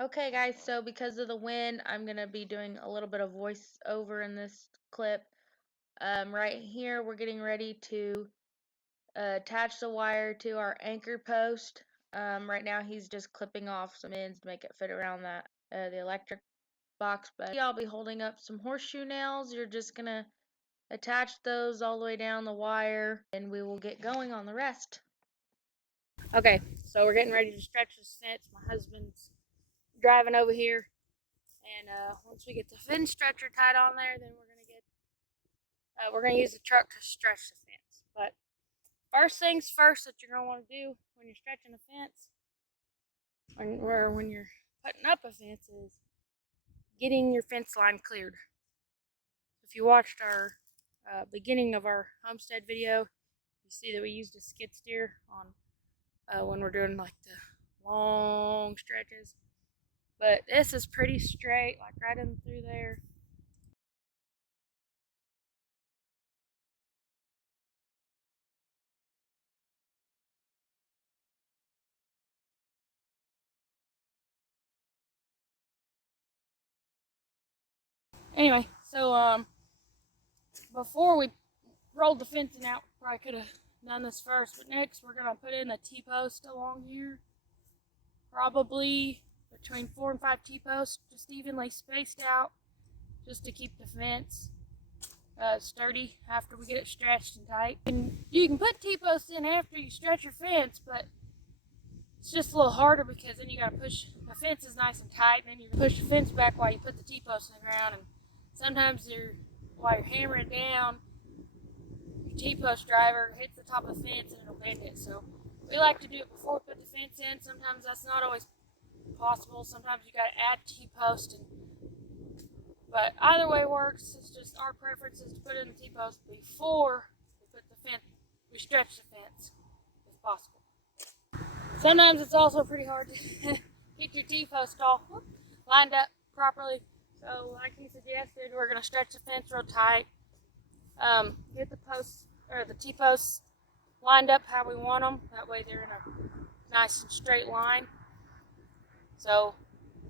Okay, guys, so because of the wind, I'm going to be doing a little bit of voiceover in this clip. Right here, we're getting ready to attach the wire to our anchor post. Right now, he's just clipping off some ends to make it fit around the electric box. But I'll be holding up some horseshoe nails. You're just going to attach those all the way down the wire, and we will get going on the rest. Okay, so we're getting ready to stretch this fence. My husband's driving over here. And once we get the fin stretcher tied on there, then we're gonna use the truck to stretch the fence. But first things first that you're gonna want to do when you're stretching a fence, when you're putting up a fence, is getting your fence line cleared. If you watched our beginning of our homestead video, you see that we used a skid steer on when we're doing like the long stretches. But this is pretty straight, like right in through there. Anyway, so before we rolled the fencing out, probably could have done this first, but next we're gonna put in a T-post along here, probably between 4 and 5 T-posts, just evenly spaced out, just to keep the fence sturdy after we get it stretched and tight. And you can put T-posts in after you stretch your fence, but it's just a little harder because then you gotta push the fence is nice and tight, and then you push the fence back while you put the T-posts in the ground, and sometimes while you're hammering down, your T-post driver hits the top of the fence and it'll bend it. So we like to do it before we put the fence in. Sometimes that's not always possible. Sometimes you got to add T-post, but either way works. It's just our preference is to put in the T-post before we put the fence. We stretch the fence if possible. Sometimes it's also pretty hard to get your T-post all lined up properly. So like he suggested, we're going to stretch the fence real tight. Get the posts or the T-posts lined up how we want them. That way they're in a nice and straight line. So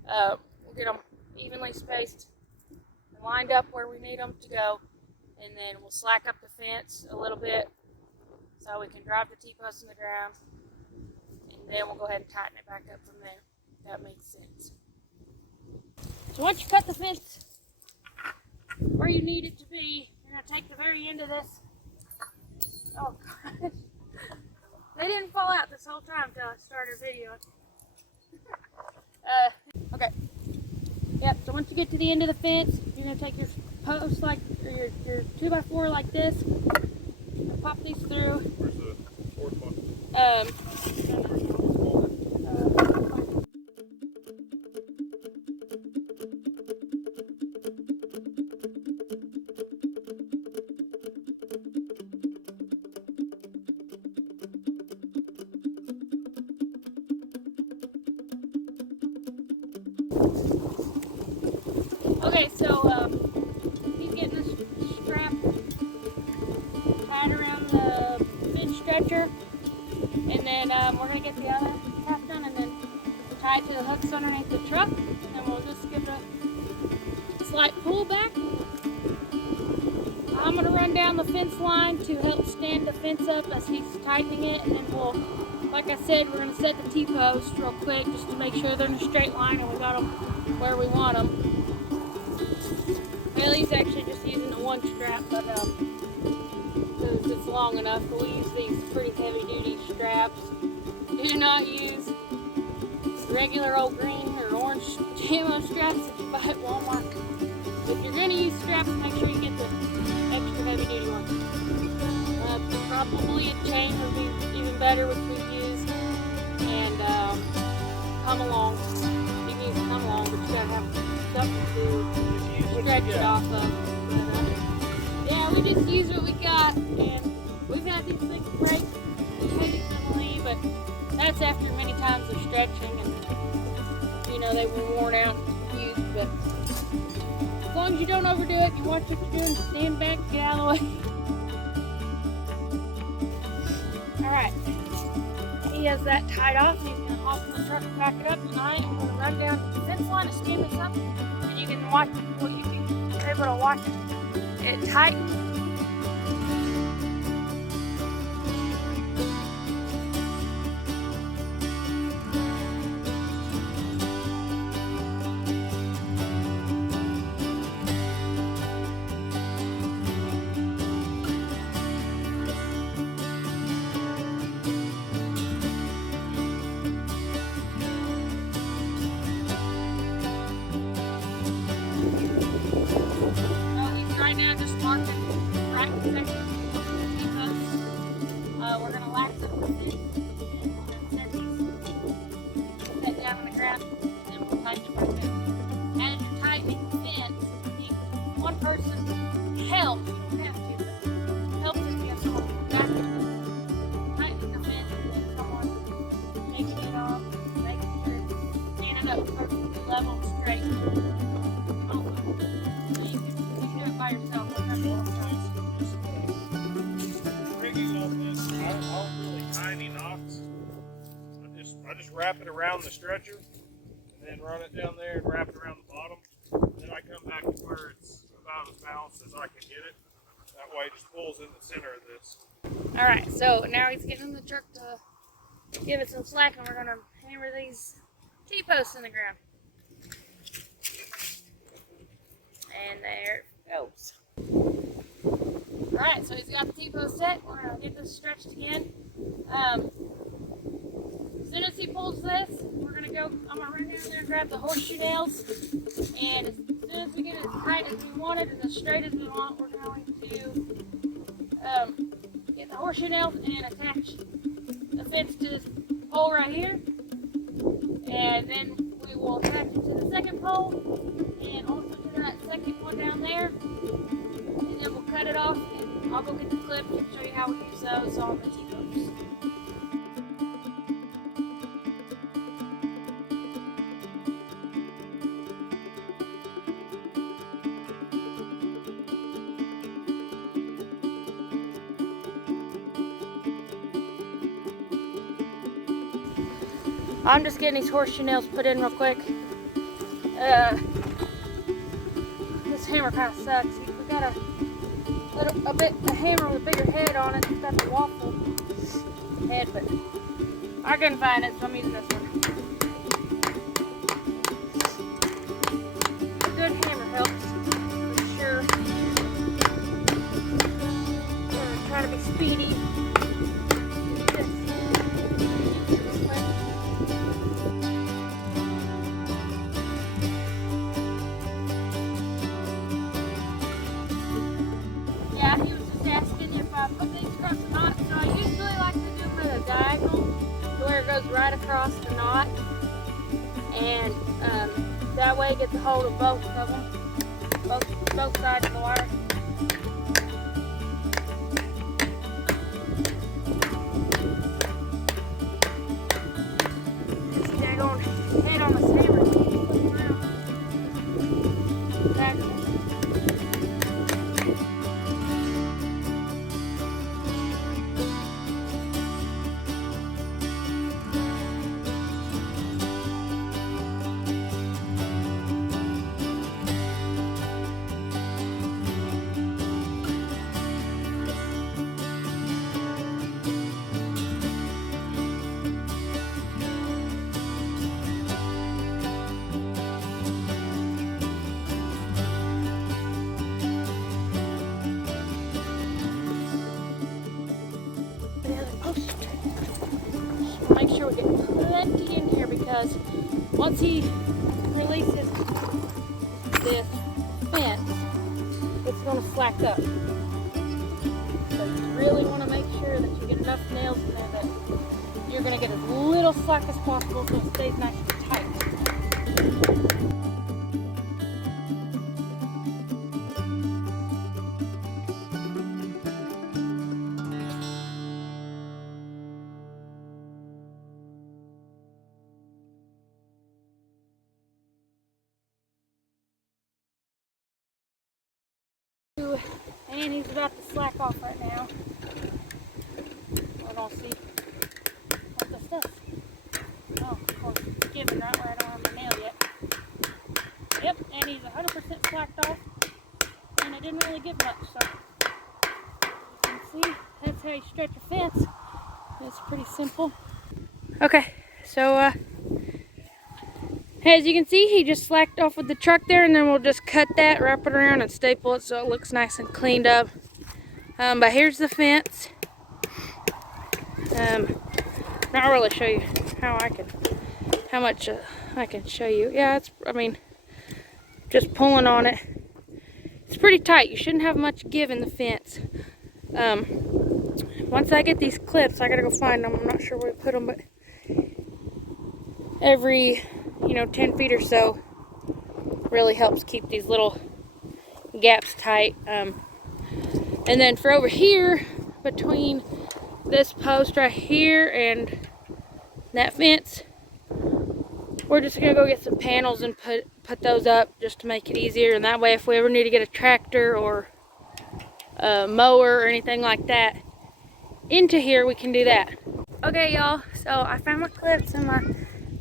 we'll get them evenly spaced and lined up where we need them to go. And then we'll slack up the fence a little bit so we can drive the T-posts in the ground. And then we'll go ahead and tighten it back up from there. If that makes sense. So once you cut the fence where you need it to be, you're going to take the very end of this. Oh gosh. They didn't fall out this whole time until I started videoing. Okay. Yep, so once you get to the end of the fence, you're going to take your post or your 2x4 like this, and pop these through. Where's the fourth one? Okay, so he's getting this strap tied around the fence stretcher, and then we're going to get the other half done and then tie it to the hooks underneath the truck, and we'll just give it a slight pull back. I'm going to run down the fence line to help stand the fence up as he's tightening it, and then we'll, like I said, we're going to set the T-posts real quick just to make sure they're in a straight line and we got them where we want them. Well, he's actually just using the one strap, but it's long enough. We'll use these pretty heavy-duty straps. Do not use regular old green or orange camo straps that you buy at Walmart. If you're going to use straps, make sure you get the extra heavy-duty ones. Probably a chain would be even better, which we've used, and come along. You can use come along, but you gotta have something to stretch it off of. But, yeah, we just use what we got, and we've had these things break occasionally, but that's after many times of stretching, and you know they were worn out and used. But as long as you don't overdo it, you watch what you're doing, stand back, get out of the way. Alright, he has that tied off. He's going to hop in the truck and pack it up tonight. I'm going to run down to the fence line and stand this up, and you can watch, well, you can be able to watch it tighten. Right now, just marking right sections of the T-posts. We're going to latch it with this and set these set down on the ground, and then we'll tighten it right there. As you're tightening the fence, one person helps. You don't have to, but helps if you have someone back tightening the fence, and then someone taking it off, making sure it's standing up perfectly level and straight. By yourself. Rigging on this, all really tiny knots. I just wrap it around the stretcher and then run it down there and wrap it around the bottom. Then I come back to where it's about as balanced as I can get it. That way it just pulls in the center of this. Alright, so now he's getting in the truck to give it some slack, and we're going to hammer these T-posts in the ground. And there it goes. Alright, so he's got the T-post set. We're going to get this stretched again. As soon as he pulls this, we're going to go, I'm going to run down there and grab the horseshoe nails. And as soon as we get it as tight as we want it and as straight as we want, we're going to get the horseshoe nails and attach the fence to this pole right here. And then we will attach it to the second pole and also to that second one down there. And then we'll cut it off, and I'll go get the clips and show you how we use those on the T-posts. I'm just getting these horseshoe nails put in real quick. This hammer kind of sucks. We got a hammer with a bigger head on it. It's got the waffle head, but I couldn't find it, so I'm using this one. A good hammer helps, for sure. We're trying to be speedy. Yeah, he was just asking if I put these across the knot. So I usually like to do them at a diagonal to where it goes right across the knot. And that way it gets a hold of both of them, both sides of the wire. See, they're going head on the hammer. Make sure we get plenty in here, because once he releases this fence, it's going to slack up. So you really want to make sure that you get enough nails in there that you're going to get as little slack as possible so it stays nice and tight. And he's about to slack off right now. We're gonna see what this does. Oh, of course, it's giving right where I don't have my nail yet. Yep, and he's 100% slacked off, and it didn't really give much, so you can see that's how you stretch a fence. It's pretty simple. Okay, so as you can see, he just slacked off with the truck there, and then we'll just cut that, wrap it around, and staple it so it looks nice and cleaned up. But here's the fence. I'll really show you how much I can show you. Yeah, I mean, just pulling on it. It's pretty tight. You shouldn't have much give in the fence. Once I get these clips, I gotta go find them. I'm not sure where to put them, but every, 10 feet or so really helps keep these little gaps tight. And then for over here, between this post right here and that fence, we're just gonna go get some panels and put those up just to make it easier. And that way, if we ever need to get a tractor or a mower or anything like that into here, we can do that. Okay, y'all, so I found my clips and my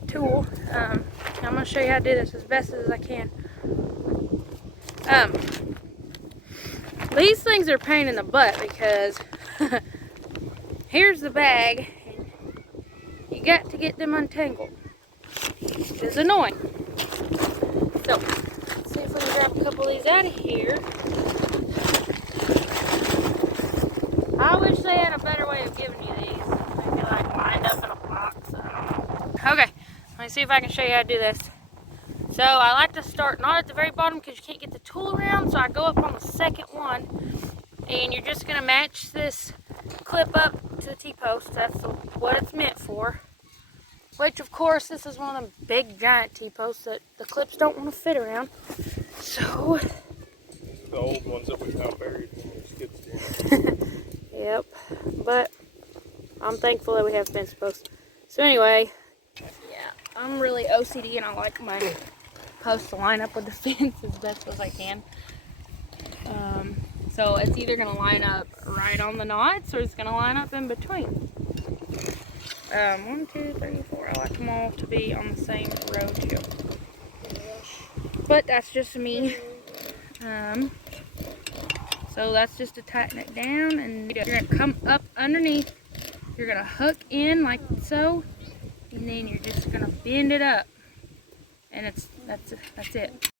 tool. I'm gonna show you how to do this as best as I can. These things are a pain in the butt because here's the bag, and you got to get them untangled. It's annoying. So, let's see if we can grab a couple of these out of here. I wish they had a better way of giving you these. Maybe like lined up in a box. I don't know. Okay, let me see if I can show you how to do this. So I like to start not at the very bottom because you can't get the tool around. So I go up on the second one, and you're just gonna match this clip up to the T-post. That's what it's meant for. Which, of course, this is one of them big giant T-posts that the clips don't want to fit around. So the old ones that we found buried in the skid steer. Yep, but I'm thankful that we have fence posts. So anyway, yeah, I'm really OCD and I like my posts to line up with the fence as best as I can. So it's either going to line up right on the knots or it's going to line up in between. 1, 2, 3, 4. I like them all to be on the same row too. But that's just me. So that's just to tighten it down, and you're going to come up underneath. You're going to hook in like so, and then you're just going to bend it up. And that's it.